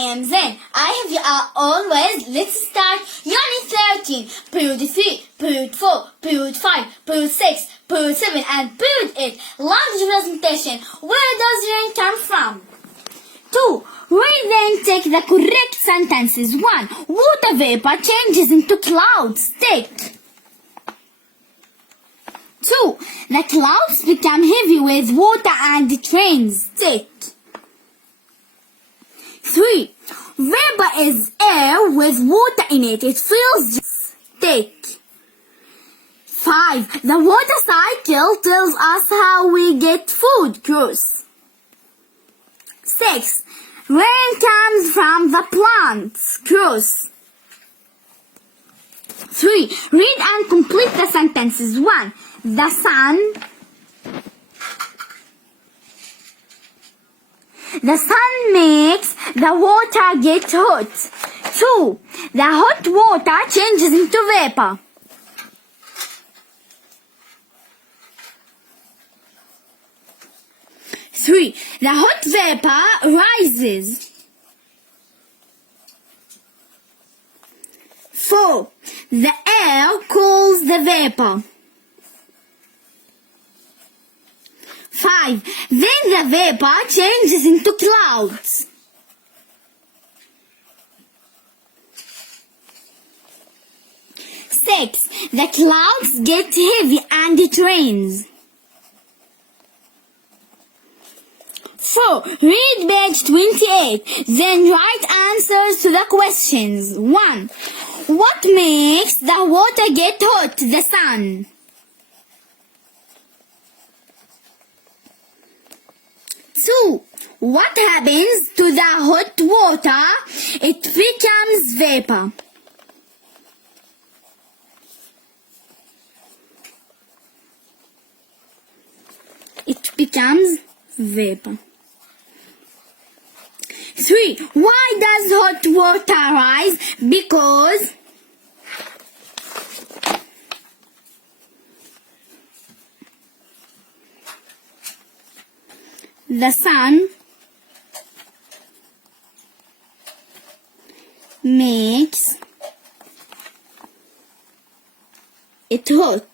am Zen. I have you always. Let's start Unit 13, Period 3, Period 4, Period 5, Period 6, Period 7, and Period 8. Language presentation. Where does rain come from? 2. Read then take the correct sentences. 1. Water vapor changes into clouds. Take. 2. The clouds become heavy with water and it rains. Take. 3. Vapor is air with water in it. It fills. Take. 5. The water cycle tells us how we get food. Cross. 6. Rain comes from the plants. Cross. 3. Read and complete the sentences. 1. The sun makes the water get hot. 2. The hot water changes into vapor. 3. The hot vapor rises. 4. The air cools the vapor. 5. Then the vapor changes into clouds. 6. The clouds get heavy and it rains. 4. Read page 28. Then write answers to the questions. 1. What makes the water get hot? The sun. 2. What happens to the hot water? It becomes vapor. 3. Why does hot water rise? Because the sun makes it hot.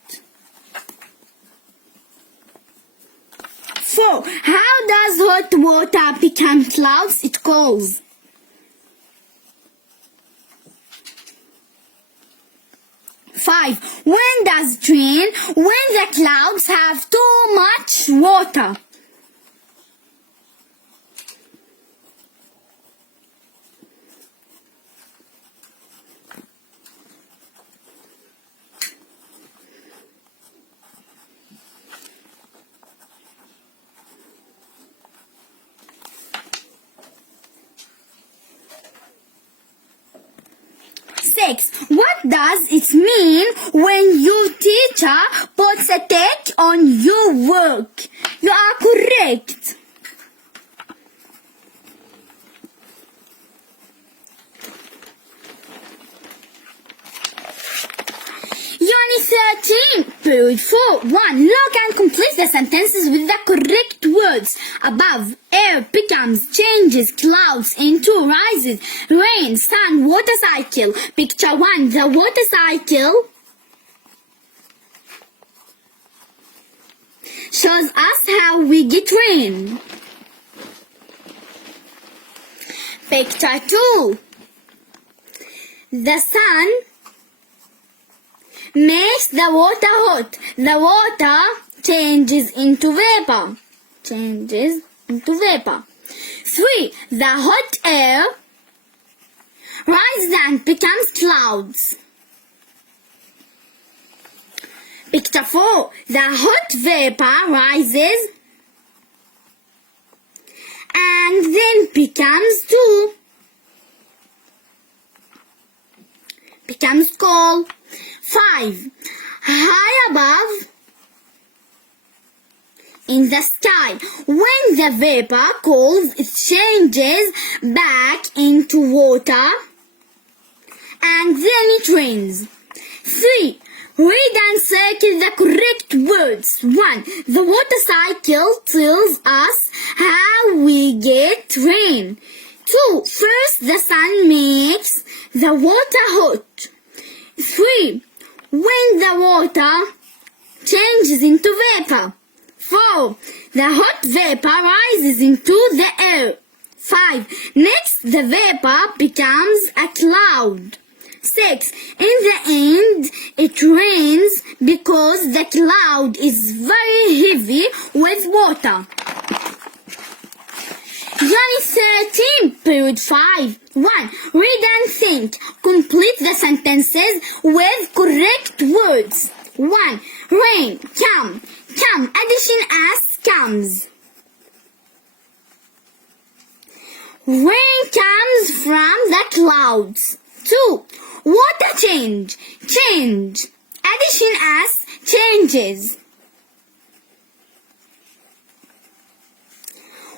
4. How does hot water become clouds? It cools. 5. When does it rain? When the clouds have too much water. 6. What does it mean when your teacher puts a tick on your work? You are correct. Unit 13, Period 4. 1. Look and complete the sentences with the correct words above. Air becomes, changes, clouds into, rises, rain, sun, water cycle. Picture 1. The water cycle shows us how we get rain. Picture 2. The sun makes the water hot. The water changes into vapor. 3. The hot air rises and becomes clouds. Picture 4. The hot vapor rises and then becomes cold. 5. High above in the sky. When the vapor cools, it changes back into water and then it rains. 3. Read and circle the correct words. 1. The water cycle tells us how we get rain. 2. First, the sun makes the water hot. 3. When the water changes into vapor. 4. The hot vapor rises into the air. 5. Next, the vapor becomes a cloud. 6. In the end, it rains because the cloud is very heavy with water. Unit 13, period 5. 1. Read and think. Complete the sentences with correct words. 1. Rain, come. Come, addition as comes. Rain comes from the clouds. 2. Water change. Change. Addition as changes.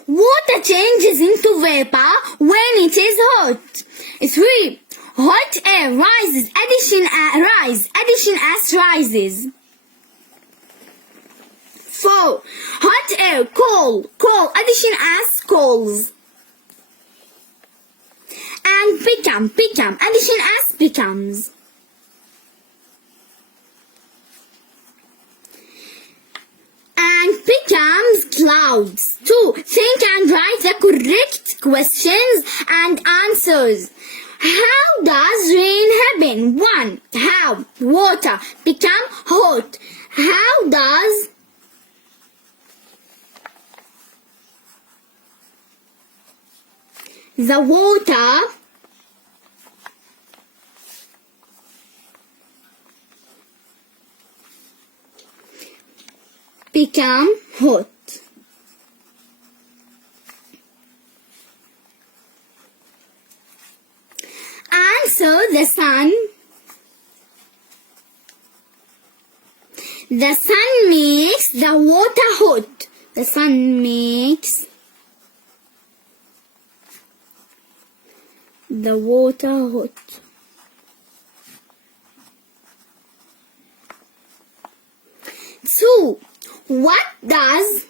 Water changes into vapor when it is hot. 3. Hot air rises. Addition as rises. 4. Hot air cold. Addition as cools. And become. Addition as becomes. And becomes clouds. 2. Think and write the correct questions and answers. How does rain happen? 1. How water become hot. How does the water become hot? Answer. The sun makes the water hot. The sun makes the water hot. So, what does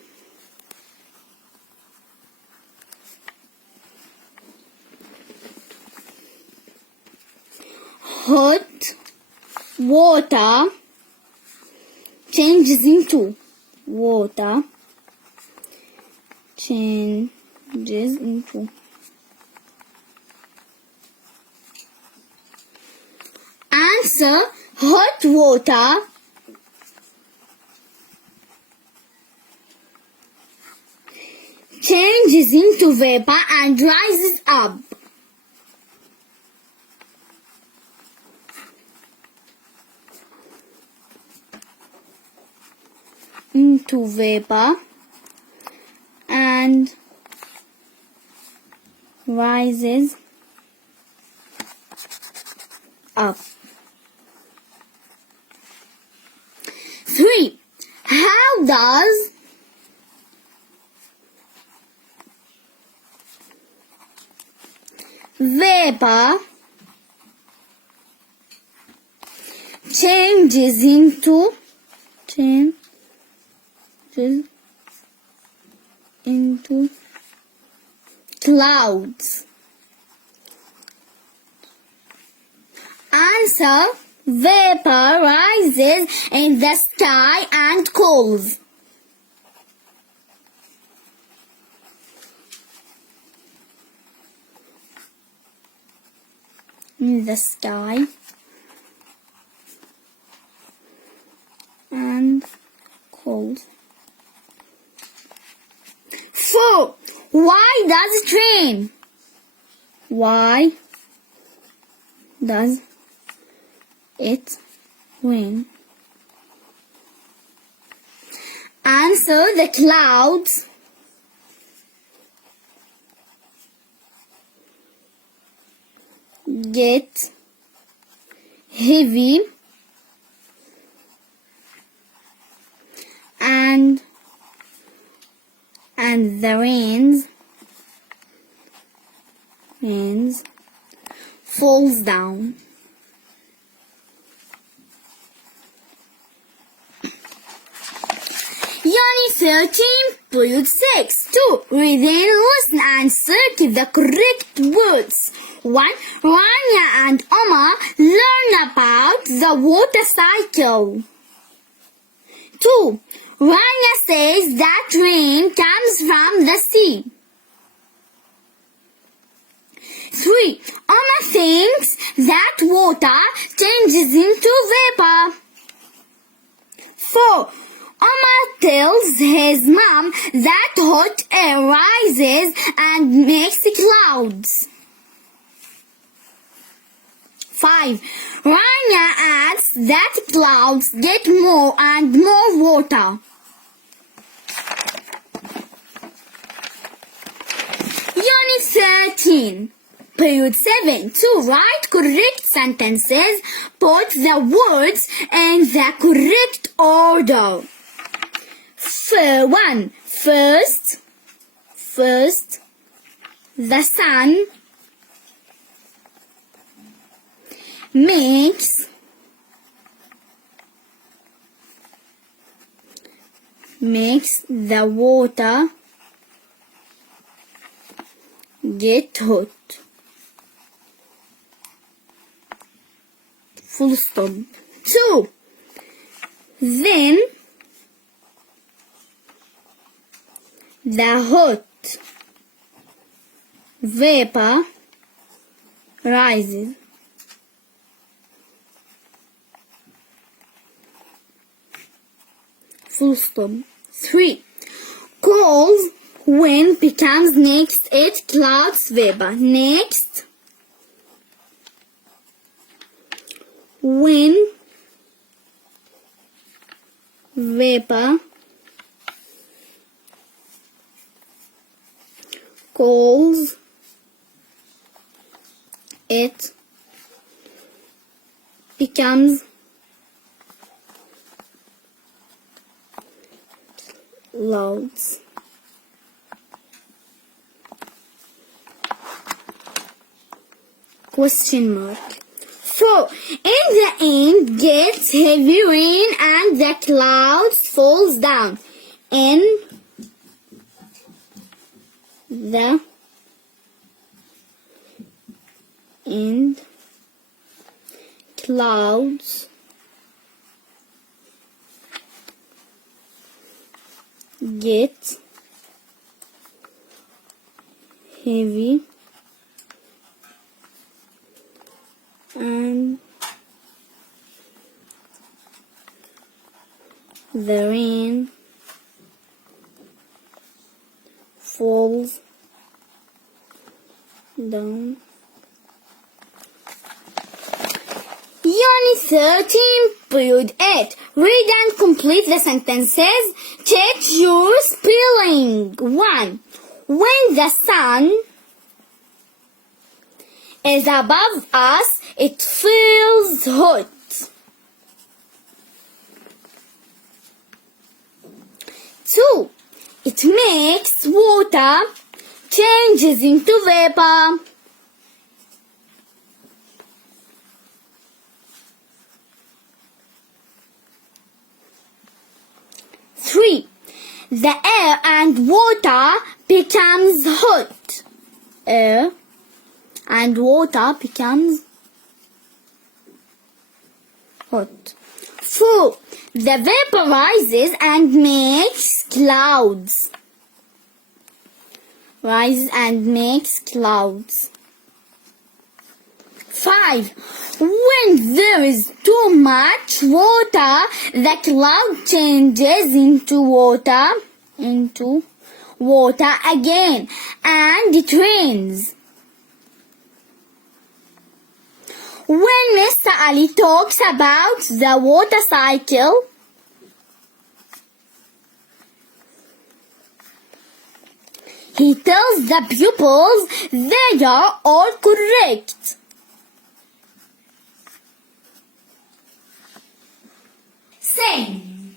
hot water changes into? Water changes into. Answer. Hot water changes into vapor and rises up. Into vapor and rises up. 3. How does vapor changes into clouds? Answer. Vapor rises in the sky and cools. In the sky and cools. 4. Why does it rain? Why does it rain? Answer. The clouds get heavy and the rains falls down. Unit 13.6. 2. Read and listen and circle the correct words. 1. Rania and Oma learn about the water cycle. 2. Rania says that rain comes from the sea. 3. Oma thinks that water changes into vapor. 4. Oma tells his mom that hot air rises and makes clouds. 5. Rania adds that clouds get more and more water. Unit 13. Period 7. To write correct sentences, put the words in the correct order. 1. First, the sun makes the water get hot. Full stop. 2. Then the hot vapor rises. Full stop. 3. Cold wind becomes next it clouds vapor. Next wind vapor calls it becomes clouds. Question mark. 4. In the end gets heavy rain and the clouds falls down. In the end clouds get heavy and the rain falls down. Unit 13, period 8. Read and complete the sentences. Check your spelling. 1. When the sun is above us, it feels hot. 2. It makes water changes into vapor. 3. The air and water becomes hot. Air and water becomes hot. 4. The vapor rises and makes clouds. Rises and makes clouds. 5. When there is too much water, the cloud changes into water again, and it rains. When Mr. Ali talks about the water cycle, he tells the pupils they are all correct. Sing.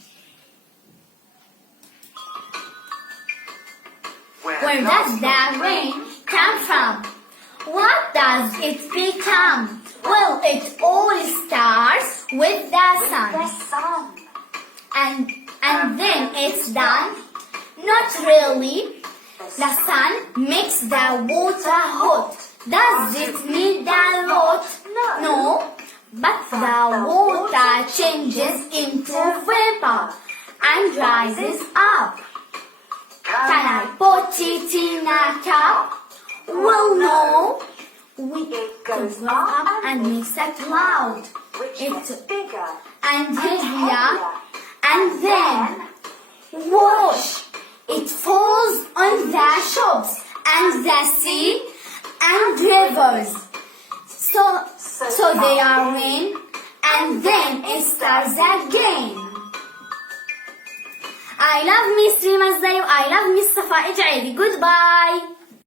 Where does the rain come from? What does it become? Well, it all starts with the sun. And then it's done Not really. The sun makes the water hot. Does it need a lot? No. But the water changes into vapor and rises up. Can I put it in a cup? Well, no. We can blow up and makes a cloud. It's Bigger and heavier, and then whoosh! It falls on the shops and the sea and rivers. So they are in, and then it starts again. I love Miss Rima Zayo. I love Miss Safa Ej'eli. Goodbye.